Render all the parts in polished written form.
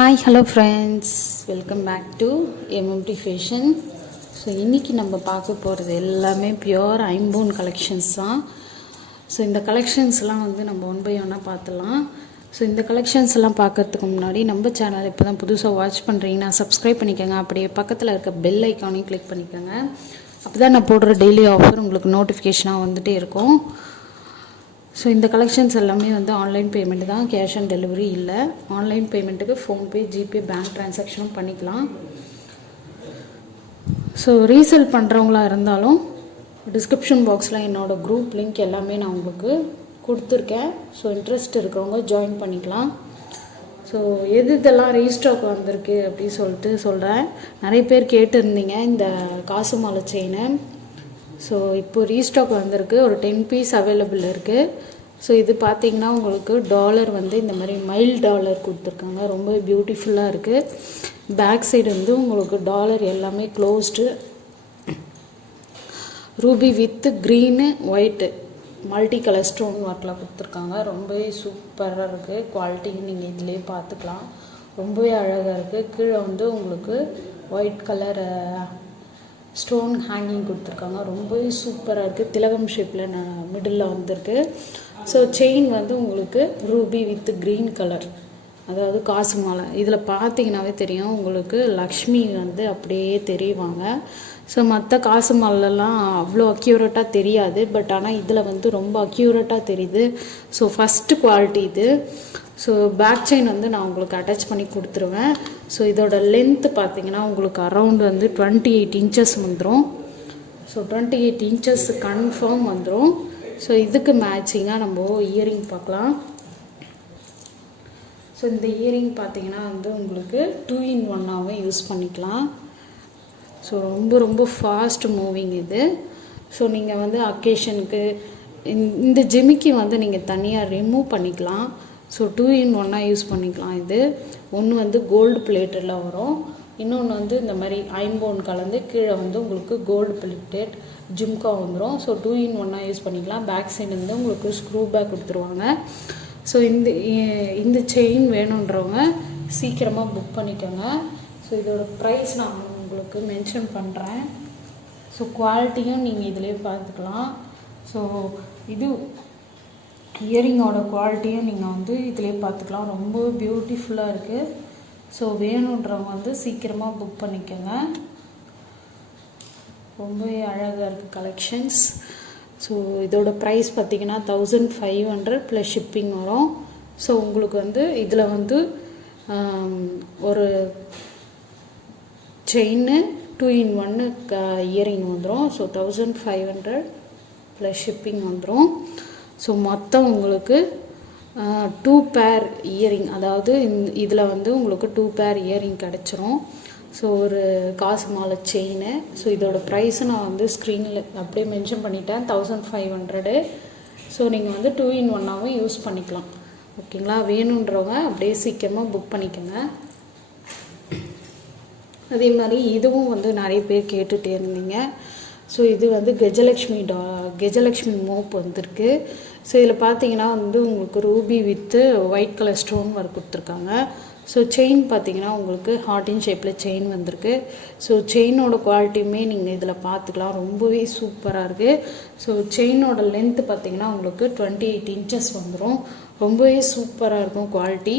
Hi hello friends, welcome back to MMT fashion. So இன்றைக்கி நம்ம பார்க்க போகிறது எல்லாமே பியோர் ஐம்போன் கலெக்ஷன்ஸ் தான். ஸோ இந்த கலெக்ஷன்ஸ்லாம் வந்து நம்ம ஒன் பை ஒன்னாக பார்த்துலாம். ஸோ இந்த கலெக்ஷன்ஸ் எல்லாம் பார்க்கறதுக்கு முன்னாடி நம்ம சேனல் இப்போ தான் புதுசாக வாட்ச் பண்ணுறீங்கன்னா சப்ஸ்கிரைப் பண்ணிக்கோங்க. அப்படியே பக்கத்தில் இருக்க பெல் ஐக்கானையும் கிளிக் பண்ணிக்கோங்க. அப்போ தான் நான் போடுற டெய்லி ஆஃபர் உங்களுக்கு நோட்டிஃபிகேஷனாக வந்துகிட்டே இருக்கும். ஸோ இந்த கலெக்ஷன்ஸ் எல்லாமே வந்து ஆன்லைன் பேமெண்ட் தான், கேஷ் ஆன் டெலிவரி இல்லை. ஆன்லைன் பேமெண்ட்டுக்கு ஃபோன்பே, ஜிபே, பேங்க் ட்ரான்சாக்ஷனும் பண்ணிக்கலாம். ஸோ ரீசேல் பண்ணுறவங்களா இருந்தாலும் டிஸ்கிரிப்ஷன் பாக்ஸில் என்னோடய குரூப் லிங்க் எல்லாமே நான் உங்களுக்கு கொடுத்துருக்கேன். ஸோ இன்ட்ரெஸ்ட் இருக்கிறவங்க ஜாயின் பண்ணிக்கலாம். ஸோ இதெல்லாம் ரீஸ்டாக் வந்திருக்கு அப்படின்னு சொல்லிட்டு சொல்கிறேன். நிறைய பேர் கேட்டுருந்தீங்க இந்த காசு மாலை செயினை. ஸோ இப்போ ரீஸ்டாக் வந்திருக்கு, ஒரு 10 பீஸ் அவைலபிள் இருக்குது. ஸோ இது பார்த்திங்கன்னா உங்களுக்கு டாலர் வந்து இந்த மாதிரி மைல் டாலர் கொடுத்துருக்காங்க, ரொம்ப பியூட்டிஃபுல்லாக இருக்குது. பேக் சைடு வந்து உங்களுக்கு டாலர் எல்லாமே closed, Ruby with green white multi colour stone ஒர்க்கில் கொடுத்துருக்காங்க. ரொம்பவே சூப்பராக இருக்குது. குவாலிட்டியும் நீங்கள் இதிலே பார்த்துக்கலாம். ரொம்பவே அழகாக இருக்குது. கீழே வந்து உங்களுக்கு ஒயிட் கலர் ஸ்டோன் ஹேங்கிங் கொடுத்துருக்காங்க. ரொம்பவே சூப்பராக இருக்குது. திலகம் ஷேப்பில் மிடில் வந்திருக்கு. ஸோ செயின் வந்து உங்களுக்கு ரூபி வித் க்ரீன் கலர், அதாவது காசு மாலை. இதில் பார்த்தீங்கன்னாவே தெரியும் உங்களுக்கு லக்ஷ்மி வந்து அப்படியே தெரிவாங்க. ஸோ மற்ற காசு மாலெல்லாம் அவ்வளோ அக்யூரேட்டாக தெரியாது, பட் ஆனால் இதில் வந்து ரொம்ப அக்யூரேட்டாக தெரியுது. ஸோ ஃபஸ்ட்டு குவாலிட்டி இது. ஸோ பேக் செயின் வந்து நான் உங்களுக்கு அட்டாச் பண்ணி கொடுத்துருவேன். ஸோ இதோட லென்த்து பார்த்தீங்கன்னா உங்களுக்கு அரவுண்ட் வந்து 28 இன்ச்சஸ் வந்துடும். ஸோ 28 இன்ச்சஸ் கன்ஃபார்ம் வந்துடும். ஸோ இதுக்கு மேட்சிங்காக நம்ம இயரிங் பார்க்கலாம். ஸோ இந்த இயரிங் பார்த்தீங்கன்னா வந்து உங்களுக்கு 2 in 1 யூஸ் பண்ணிக்கலாம். ஸோ ரொம்ப ரொம்ப ஃபாஸ்ட் மூவிங் இது. ஸோ நீங்கள் வந்து அக்கேஷனுக்கு இந்த ஜிமிக்கி வந்து நீங்கள் தனியாக ரிமூவ் பண்ணிக்கலாம். ஸோ 2 in 1 யூஸ் பண்ணிக்கலாம். இது ஒன்று வந்து கோல்டு பிளேட்டில் வரும், இன்னொன்று வந்து இந்த மாதிரி ஐம்போன் கலந்து கீழே வந்து உங்களுக்கு கோல்டு பிளேட்டட் ஜிம்கா வந்துடும். ஸோ 2 in 1 யூஸ் பண்ணிக்கலாம். பேக் சைடு வந்து உங்களுக்கு ஸ்க்ரூ பேக் கொடுத்துருவாங்க. ஸோ இந்த செயின் வேணுன்றவங்க சீக்கிரமாக புக் பண்ணிக்கோங்க. ஸோ இதோட ப்ரைஸ் நான் உங்களுக்கு மென்ஷன் பண்ணுறேன். ஸோ குவாலிட்டியும் நீங்கள் இதிலே பார்த்துக்கலாம். ஸோ இது இயரிங்கோட குவாலிட்டியும் நீங்கள் வந்து இதிலே பார்த்துக்கலாம். ரொம்ப பியூட்டிஃபுல்லாக இருக்குது. ஸோ வேணுன்றவங்க வந்து சீக்கிரமாக புக் பண்ணிக்கோங்க. ரொம்பவே அழகாக இருக்குது கலெக்ஷன்ஸ். ஸோ இதோட ப்ரைஸ் பார்த்திங்கன்னா 1500 ப்ளஸ் ஷிப்பிங் வரும். ஸோ உங்களுக்கு வந்து இதில் வந்து ஒரு செயின் 2 in 1 இயரிங் வந்துடும். ஸோ 1500 ப்ளஸ் ஷிப்பிங் வந்துடும். ஸோ மொத்தம் உங்களுக்கு 2 பேர் இயரிங், அதாவது இதில் வந்து உங்களுக்கு 2 பேர் இயரிங் கிடச்சிரும். ஸோ ஒரு காசு மாலை செயின். ஸோ இதோட ப்ரைஸை நான் வந்து ஸ்க்ரீனில் அப்படியே மென்ஷன் பண்ணிட்டேன், 1500. ஸோ நீங்கள் வந்து 2 in 1 யூஸ் பண்ணிக்கலாம். ஓகேங்களா? வேணுன்றவங்க அப்படியே சீக்கிரமாக புக் பண்ணிக்கோங்க. அதே மாதிரி இதுவும் வந்து நிறைய பேர் கேட்டுகிட்டே இருந்தீங்க. ஸோ இது வந்து கஜலக்ஷ்மி மோப் வந்திருக்கு. ஸோ இதில் பார்த்தீங்கன்னா வந்து உங்களுக்கு Ruby with white colour stone work கொடுத்துருக்காங்க. ஸோ செயின் பார்த்தீங்கன்னா உங்களுக்கு ஹார்ட் இன் ஷேப்பில் செயின் வந்திருக்கு. ஸோ செயினோட குவாலிட்டியுமே நீங்கள் இதில் பார்த்துக்கலாம். ரொம்பவே சூப்பராக இருக்குது. ஸோ செயினோட லென்த்து பார்த்தீங்கன்னா உங்களுக்கு 28 இன்ச்சஸ் வந்துடும். ரொம்பவே சூப்பராக இருக்கும் குவாலிட்டி.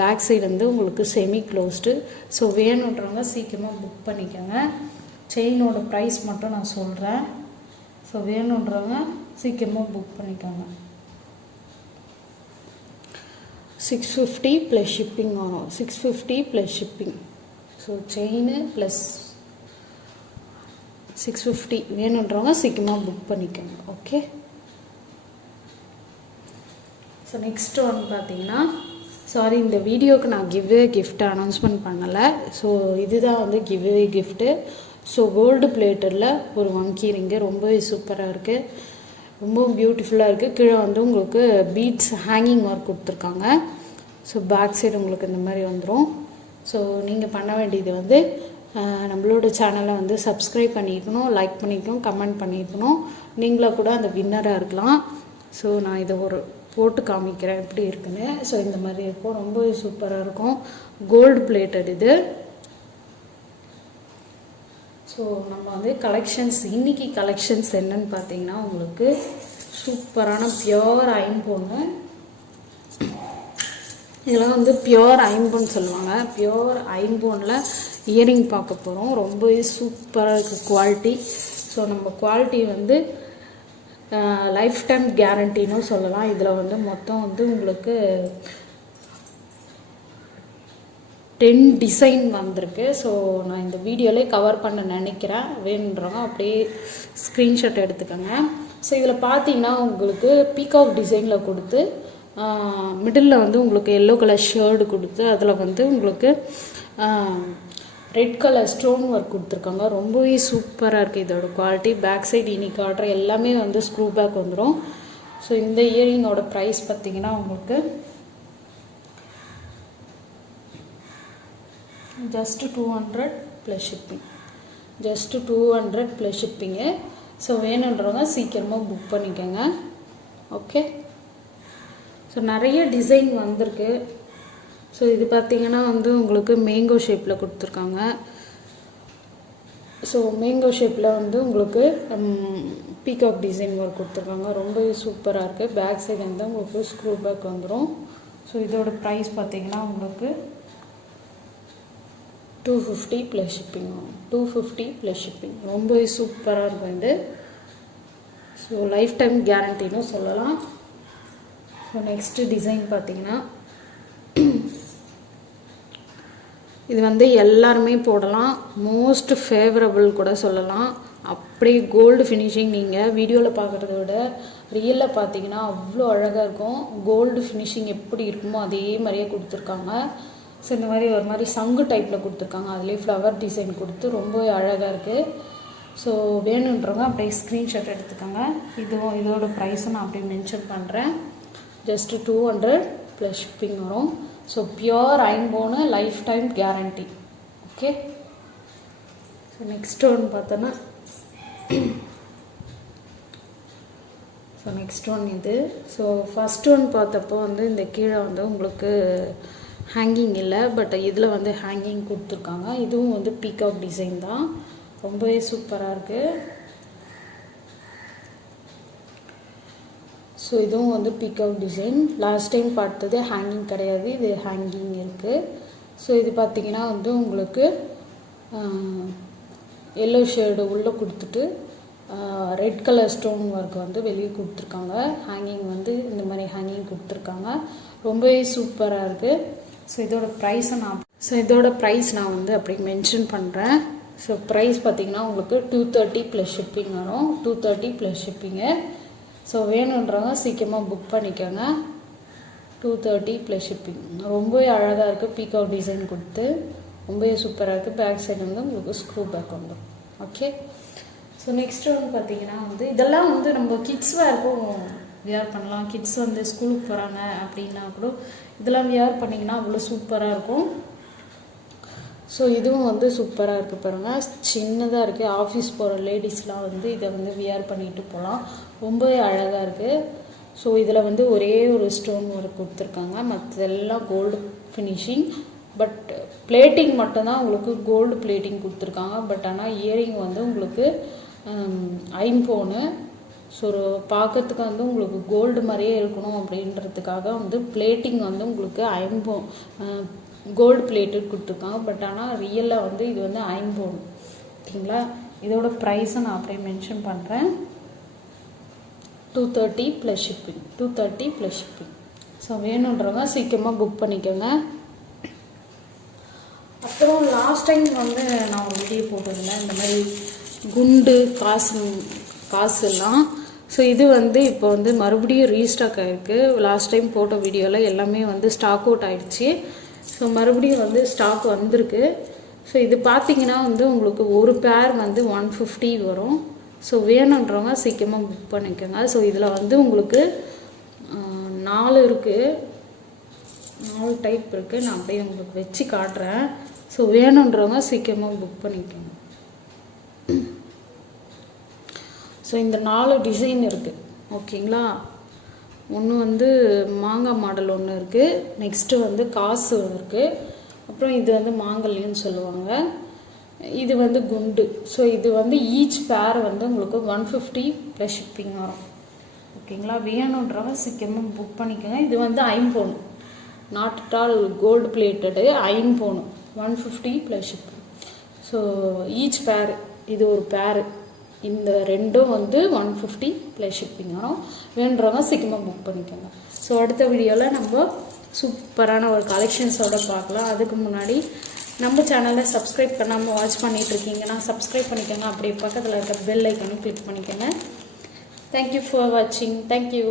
பேக் சைடு வந்து உங்களுக்கு செமி க்ளோஸ்டு. ஸோ வேணுன்றவங்க சீக்கிரமாக புக் பண்ணிக்கோங்க. செயினோட ப்ரைஸ் மட்டும் நான் சொல்கிறேன். ஸோ வேணுன்றவங்க சீக்கிரமாக புக் பண்ணிக்கோங்க. 650 ப்ளஸ் ஷிப்பிங் வரும். 650 plus shipping. So chain plus 650 வேணுன்றவங்க சீக்கிரமாக புக் பண்ணிக்கோங்க. ஓகே. ஸோ நெக்ஸ்ட் ஒன் பார்த்தீங்கன்னா, சாரி, இந்த வீடியோவுக்கு நான் கிஃப்ட் அனௌன்ஸ்மெண்ட் பண்ணலை. ஸோ இதுதான் வந்து கிவ்வே கிஃப்ட்டு. ஸோ கோல்டு பிளேட்டரில் ஒரு வங்கி ரிங்கு, ரொம்பவே சூப்பராக இருக்குது, ரொம்ப பியூட்டிஃபுல்லாக இருக்குது. கீழே வந்து உங்களுக்கு பீட்ஸ் ஹேங்கிங் ஒர்க் கொடுத்துருக்காங்க. ஸோ பேக் சைடு உங்களுக்கு இந்த மாதிரி வந்துடும். ஸோ நீங்கள் பண்ண வேண்டியது வந்து நம்மளோட சேனலை வந்து சப்ஸ்கிரைப் பண்ணிக்கணும், லைக் பண்ணிக்கணும், கமெண்ட் பண்ணிக்கணும். நீங்களாக கூட அந்த வின்னராக இருக்கலாம். ஸோ நான் இதை ஒரு போட்டு காமிக்கிறேன் எப்படி இருக்குன்னு. ஸோ இந்த மாதிரி இருக்கும், ரொம்ப சூப்பராக இருக்கும். கோல்டு பிளேட்டட் இது. ஸோ நம்ம வந்து கலெக்ஷன்ஸ் இன்றைக்கி கலெக்ஷன்ஸ் என்னன்னு பார்த்தீங்கன்னா உங்களுக்கு சூப்பரான பியோர் ஐம்பொன்னு. இதெல்லாம் வந்து பியோர் ஐம்பொன் சொல்லுவாங்க. பியோர் ஐம்பொன்னில் இயரிங் பார்க்க போகிறோம். ரொம்பவே சூப்பராக இருக்குது குவாலிட்டி. ஸோ நம்ம குவாலிட்டி வந்து லைஃப் டைம் கேரண்டின்னு சொல்லலாம். இதில் வந்து மொத்தம் வந்து உங்களுக்கு 10 டிசைன் வந்திருக்கு. ஸோ நான் இந்த வீடியோவிலே கவர் பண்ண நினைக்கிறேன். வேணுன்றவங்க அப்படியே ஸ்க்ரீன்ஷாட் எடுத்துக்கோங்க. ஸோ இதில் பார்த்தீங்கன்னா உங்களுக்கு பீகாக் டிசைனில் கொடுத்து மிடில் வந்து உங்களுக்கு எல்லோ கலர் ஷேர்டு கொடுத்து அதில் வந்து உங்களுக்கு ரெட் கலர் ஸ்டோன் ஒர்க் கொடுத்துருக்காங்க. ரொம்பவே சூப்பராக இருக்குது இதோட குவாலிட்டி. பேக் சைடு இன்றைக்கி ஆர்டர் எல்லாமே வந்து ஸ்க்ரூ பேக் வந்துடும். ஸோ இந்த இயரிங்கோட ப்ரைஸ் பார்த்திங்கன்னா உங்களுக்கு just 200 plus shipping. Just 200 plus shipping. So வேணுன்றவங்க சீக்கிரமாக புக் பண்ணிக்கோங்க. ஓகே. ஸோ நிறைய டிசைன் வந்திருக்கு. ஸோ இது பார்த்திங்கன்னா வந்து உங்களுக்கு மேங்கோ ஷேப்பில் கொடுத்துருக்காங்க. ஸோ மேங்கோ ஷேப்பில் வந்து உங்களுக்கு பீகாக் டிசைன் ஒர்க் கொடுத்துருக்காங்க. ரொம்ப சூப்பராக இருக்குது. பேக் சைடு வந்து உங்களுக்கு ஸ்க்ரூ பேக் வந்துடும். ஸோ இதோட ப்ரைஸ் பார்த்திங்கன்னா உங்களுக்கு 250 ப்ளஸ் ஷிப்பிங். 250 plus shipping. ரொம்ப சூப்பராக இருக்கும் இது. ஸோ லைஃப் டைம் கேரண்டின்னு சொல்லலாம். ஸோ நெக்ஸ்ட்டு டிசைன் பார்த்திங்கன்னா இது வந்து எல்லாருமே போடலாம். மோஸ்ட் ஃபேவரபிள் கூட சொல்லலாம். அப்படியே கோல்டு ஃபினிஷிங். நீங்கள் வீடியோவில் பார்க்குறத விட ரியலில் பார்த்தீங்கன்னா அவ்வளோ அழகாக இருக்கும். கோல்டு ஃபினிஷிங் எப்படி இருக்குமோ அதே மாதிரியே கொடுத்துருக்காங்க. ஸோ இந்த மாதிரி ஒரு மாதிரி சங்கு டைப்பில் கொடுத்துருக்காங்க. அதுலேயே ஃப்ளவர் டிசைன் கொடுத்து ரொம்ப அழகாக இருக்குது. ஸோ வேணுன்றவங்க அப்படியே ஸ்க்ரீன்ஷாட் எடுத்துக்கோங்க. இதோட ப்ரைஸும் நான் அப்படியே மென்ஷன் பண்ணுறேன். ஜஸ்ட்டு 200 ப்ளஸ் ஷிப்பிங் வரும். ஸோ பியோர் ஐம்பொன்னு lifetime guarantee. Okay. So next one பார்த்தோன்னா இது. ஸோ ஃபஸ்ட் ஒன் பார்த்தப்போ வந்து இந்த கீழே வந்து உங்களுக்கு ஹேங்கிங் இல்லை, பட் இதில் வந்து ஹேங்கிங் கொடுத்துருக்காங்க. இதுவும் வந்து பீகாக் டிசைன் தான். ரொம்பவே சூப்பராக இருக்குது. ஸோ இதுவும் வந்து பீகாக் டிசைன். லாஸ்ட் டைம் பார்த்தது ஹேங்கிங் கிடையாது, இது ஹேங்கிங் இருக்குது. ஸோ இது பார்த்திங்கன்னா வந்து உங்களுக்கு எல்லோ ஷேடு உள்ளே கொடுத்துட்டு ரெட் கலர் ஸ்டோன் ஒர்க் வந்து வெளியே கொடுத்துருக்காங்க. ஹேங்கிங் வந்து இந்த மாதிரி ஹேங்கிங் கொடுத்துருக்காங்க. ரொம்பவே சூப்பராக இருக்குது. ஸோ இதோட ப்ரைஸ் நான் வந்து அப்படி மென்ஷன் பண்ணுறேன். ஸோ ப்ரைஸ் பார்த்திங்கன்னா உங்களுக்கு 230 ப்ளஸ் ஷிப்பிங் வரும். 230 ப்ளஸ் ஷிப்பிங்கு. ஸோ வேணுன்றவங்க சீக்கிரமாக புக் பண்ணிக்கோங்க. 230 ப்ளஸ் ஷிப்பிங். ரொம்பவே அழகாக இருக்குது. பீகாக் டிசைன் கொடுத்து ரொம்பவே சூப்பராக இருக்குது. பேக் சைடு வந்து உங்களுக்கு ஸ்க்ரூ பேக் வந்துடும். ஓகே. ஸோ நெக்ஸ்ட் ஒன்று பார்த்தீங்கன்னா வந்து இதெல்லாம் வந்து நம்ம கிட்ஸ் வேர்க்கும் வியர் பண்ணலாம். கிட்ஸ் வந்து ஸ்கூலுக்கு போகிறாங்க அப்படின்னா கூட இதெல்லாம் வியர் பண்ணிங்கன்னா அவ்வளோ சூப்பராக இருக்கும். ஸோ இதுவும் வந்து சூப்பராக இருக்குது பாருங்கள். சின்னதாக இருக்குது. ஆஃபீஸ் போகிற லேடிஸ்லாம் வந்து இதை வந்து வியர் பண்ணிட்டு போகலாம். ரொம்பவே அழகாக இருக்குது. ஸோ இதில் வந்து ஒரே ஒரு ஸ்டோன் ஒர்க் கொடுத்துருக்காங்க. மற்றதெல்லாம் கோல்டு ஃபினிஷிங். பட் பிளேட்டிங் மட்டும்தான் உங்களுக்கு கோல்டு பிளேட்டிங் கொடுத்துருக்காங்க. பட் ஆனால் இயரிங் வந்து உங்களுக்கு ஐம்பொன்னு. ஸோ பார்க்கறதுக்கு வந்து உங்களுக்கு கோல்டு மாதிரியே இருக்கணும் அப்படின்றதுக்காக வந்து பிளேட்டிங் வந்து உங்களுக்கு கோல்டு பிளேட்டட் கொடுத்துருக்காங்க. பட் ஆனால் ரியலாக வந்து இது வந்து ஐம்பொன். ஓகேங்களா. இதோட ப்ரைஸை நான் அப்படியே மென்ஷன் பண்ணுறேன். 230 plus shipping. 230 plus shipping. So வேணுன்றவங்க சீக்கிரமாக புக் பண்ணிக்கோங்க. அப்புறம் லாஸ்ட் டைம் வந்து நான் ஒரு வீடியோ போட்டிருந்தேன் இந்த மாதிரி குண்டு காசுலாம். ஸோ இது வந்து இப்போ வந்து மறுபடியும் ரீஸ்டாக் ஆகிருக்கு. லாஸ்ட் டைம் போட்ட வீடியோவில் எல்லாமே வந்து ஸ்டாக் அவுட் ஆகிடுச்சு. ஸோ மறுபடியும் வந்து ஸ்டாக் வந்திருக்கு. ஸோ இது பார்த்திங்கன்னா வந்து உங்களுக்கு ஒரு பேர் வந்து 150 வரும். ஸோ வேணுன்றவங்க சீக்கிரமாக புக் பண்ணிக்கோங்க. ஸோ இதில் வந்து உங்களுக்கு 4 இருக்குது. 4 டைப் இருக்குது. நான் அப்படியே உங்களுக்கு வச்சு காட்டுறேன். ஸோ வேணுன்றவங்க சீக்கிரமாக புக் பண்ணிக்கோங்க. ஸோ இந்த 4 டிசைன் இருக்குது. ஓகேங்களா. ஒன்று வந்து மாங்காய் மாடல் ஒன்று இருக்குது, நெக்ஸ்ட்டு வந்து காசு இருக்குது, அப்புறம் இது வந்து மாங்கல்யம்னு சொல்லுவாங்க, இது வந்து குண்டு. ஸோ இது வந்து ஈச் பேர் வந்து உங்களுக்கு 150 ப்ளஸ் ஷிப்பிங் வரும். ஓகேங்களா? வேணுன்றவங்க சீக்கிரமாக புக் பண்ணிக்கோங்க. இது வந்து ஐம்போன், not at all gold plated, ஐம்போன் 150 plus shipping. So each pair, இது ஒரு பேரு, இந்த ரெண்டும் வந்து 150 ப்ளஸ் ஷிப்பிங் வரும். வேணுன்றவங்க சீக்கிரமாக புக் பண்ணிக்கோங்க. ஸோ அடுத்த வீடியோவில் நம்ம சூப்பரான ஒரு கலெக்ஷன்ஸோடு பார்க்கலாம். அதுக்கு முன்னாடி நம்ம சேனலை சப்ஸ்கிரைப் பண்ணாமல் வாட்ச் பண்ணிகிட்ருக்கீங்கன்னா சப்ஸ்கிரைப் பண்ணிக்கோங்க. அப்படியே பக்கத்தில் இருக்க பெல் ஐக்கானும் கிளிக் பண்ணிக்கோங்க. தேங்க்யூ ஃபார் வாட்சிங். தேங்க்யூ.